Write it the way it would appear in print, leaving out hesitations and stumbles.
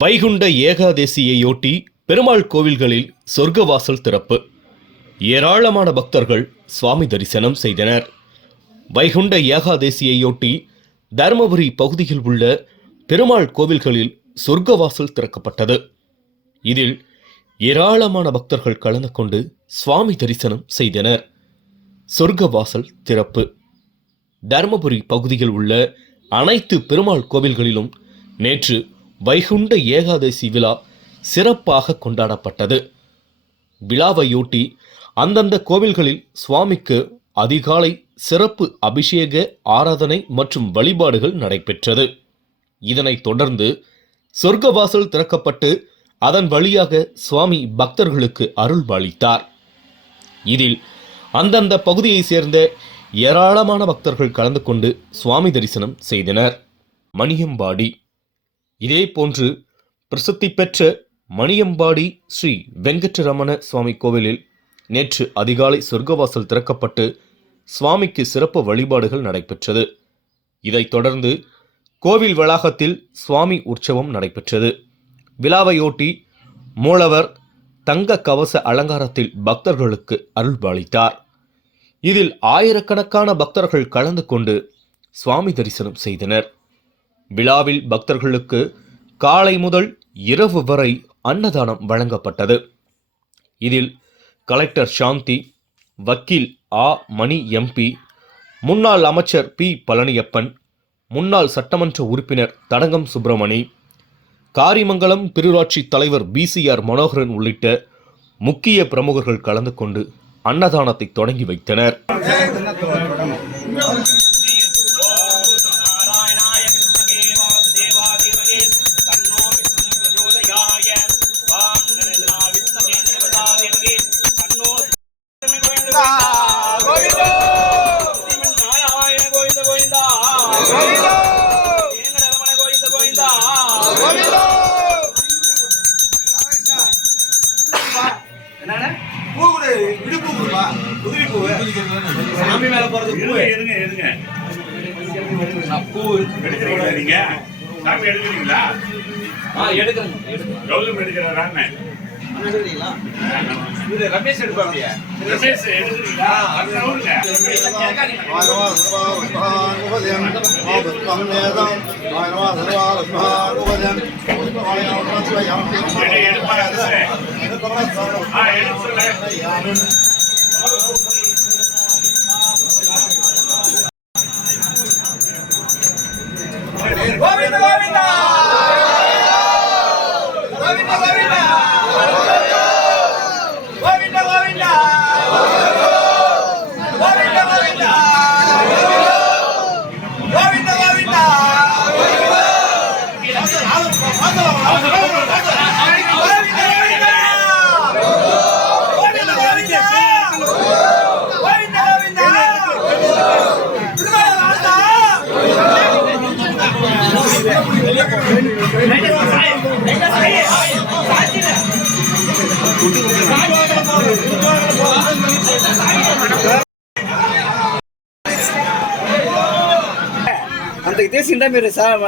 வைகுண்ட ஏகாதசியையொட்டி பெருமாள் கோவில்களில் சொர்க்கவாசல் திறப்பு. ஏராளமான பக்தர்கள் சுவாமி தரிசனம் செய்தனர். வைகுண்ட ஏகாதசியையொட்டி தருமபுரி பகுதியில் உள்ள பெருமாள் கோவில்களில் சொர்க்கவாசல் திறக்கப்பட்டது. இதில் ஏராளமான பக்தர்கள் கலந்து கொண்டு சுவாமி தரிசனம் செய்தனர். சொர்க்கவாசல் திறப்பு தருமபுரி பகுதியில் உள்ள அனைத்து பெருமாள் கோவில்களிலும் நேற்று வைகுண்ட ஏகாதசி விழா சிறப்பாக கொண்டாடப்பட்டது. விழாவையொட்டி அந்தந்த கோவில்களில் சுவாமிக்கு அதிகாலை சிறப்பு அபிஷேக ஆராதனை மற்றும் வழிபாடுகள் நடைபெற்றது. இதனைத் தொடர்ந்து சொர்க்கவாசல் திறக்கப்பட்டு அதன் வழியாக சுவாமி பக்தர்களுக்கு அருள்பாலித்தார். இதில் அந்தந்த பகுதியைச் சேர்ந்த ஏராளமான பக்தர்கள் கலந்து கொண்டு சுவாமி தரிசனம் செய்தனர். மணியம்பாடி இதேபோன்று பிரசித்தி பெற்ற மணியம்பாடி ஸ்ரீ வெங்கட்ரமண சுவாமி கோவிலில் நேற்று அதிகாலை சொர்க்கவாசல் திறக்கப்பட்டு சுவாமிக்கு சிறப்பு வழிபாடுகள் நடைபெற்றது. இதைத் தொடர்ந்து கோவில் வளாகத்தில் சுவாமி உற்சவம் நடைபெற்றது. விழாவையொட்டி மூலவர் தங்க கவச அலங்காரத்தில் பக்தர்களுக்கு அருள்பாலித்தார். இதில் ஆயிரக்கணக்கான பக்தர்கள் கலந்து கொண்டு சுவாமி தரிசனம் செய்தனர். விழாவில் பக்தர்களுக்கு காலை முதல் இரவு வரை அன்னதானம் வழங்கப்பட்டது. இதில் கலெக்டர் சாந்தி, வக்கீல் ஆ. மணி எம்பி, முன்னாள் அமைச்சர் பி. பழனியப்பன், முன்னாள் சட்டமன்ற உறுப்பினர் தடங்கம் சுப்பிரமணி, காரிமங்கலம் பேரூராட்சி தலைவர் BCR மனோகரன் உள்ளிட்ட முக்கிய பிரமுகர்கள் கலந்து கொண்டு அன்னதானத்தை தொடங்கி வைத்தனர். சாமி மேல போறது பூ எடுங்க எடுங்க பூ எடுக்கிறீங்களா நீங்க? சாமி எடுக்கிறீங்களா? எடுக்கிறேன். எவ்வளவு எடுக்கிறாரான்னு எடுக்கிறீங்களா? இது ரமேஷ் எடுப்பாங்க. ரமேஷ் எடுக்கிறீங்களா? அவருங்க கோவிந்த கோவிந்தா கோவிந்த கோவிந்தா கோவிந்த கோவிந்தா கோவிந்த கோவிந்தா கோவிந்த கோவிந்தா అంతకు తీసి ఇందా మీరు సార్